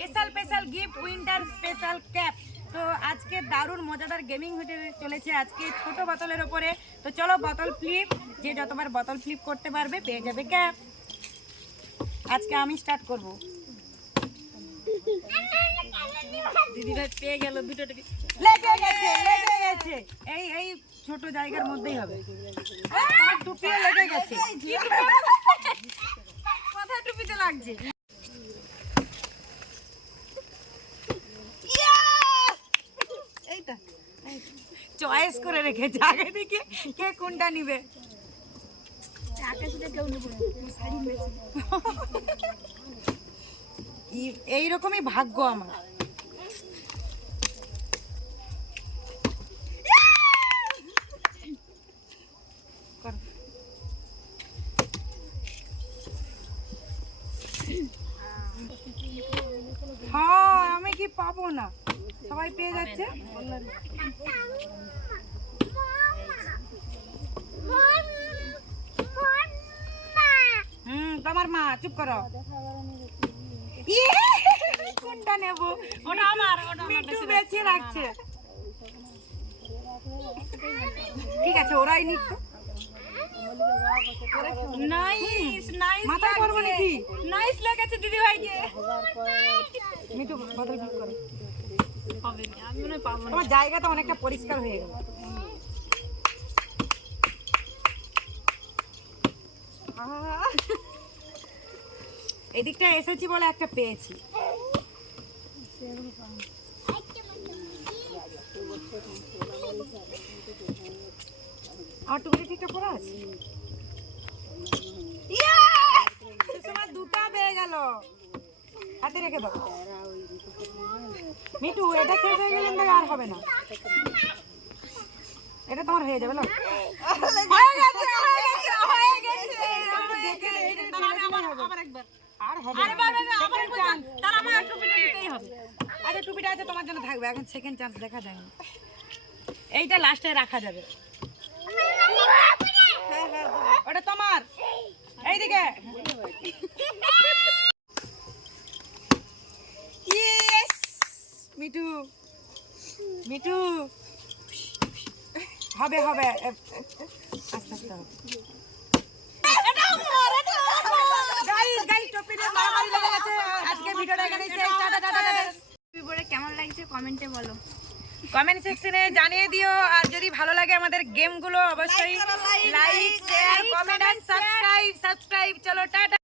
Special special gift winter special cap তো আজকে দারুণ মজাদার গেমিং হতে চলেছে আজকে ছোট বোতলের ওপরে। তো চলো বোতল ফ্লিপ যে যতবার বোতল ফ্লিপ করতে পারবে পেয়ে যাবে ক্যাপ আজকে আমি স্টার্ট করব। দিদিরা পেয়ে গেল দুটো লেগে গেছে লেগে গেছে। এই এই ছোট জায়গার মধ্যেই হবে। টুপিও লেগে গেছে। মাথায় টুপিতে লাগছে এইটা চয়েস করে রেখেছে। আগে থেকে কে কোনটা নিবে। এইরকমই ভাগ্য আমার। হ্যাঁ আমি কি পাবো না? সবাই পেয়ে যাচ্ছে? হুম তোমার মা চুপ করো। ইয়ে, কোনটা নেব? ওটা আমার মিঠু বেঁচে রাখছে। ঠিক আছে ওরাই নিক নাইস নাইস মাথায় পড়ব নাকি? নাইস লেগেছে দিদি ভাইকে মিঠু বদল করো। তোমার জায়গাটা অনেকটা পরিষ্কার হয়ে গেল! এদিকটা এসেছি বলে একটা পেয়েছি। আমার টুকরি ঠিকটা পড়া আছে! সুষমা দুটা পেয়ে গেল। হাতে রেখে দাও। মিঠু, এটা শেষ হয়ে গেলে কিন্তু আর হবে না। এটা তোমার হয়ে যাবে হয়ে হয়ে হয়ে হয়ে। আর হবে না। Second chance। আরে টুপিটা আছে, তোমার জন্য থাকবে। এখন সেকেন্ড চান্স দেখা যায় এইটা লাস্টে রাখা যাবে। ওটা তোমার। এইদিকে। মিঠু। মিঠু। হবে হবে। আস্তে আস্তে হবে। কেমন লাগছে কমেন্টে বলো। কমেন্ট সেকশনে জানিয়ে দিও। আর যদি ভালো লাগে আমাদের গেমগুলো অবশ্যই like share comment subscribe subscribe চলো টাটা।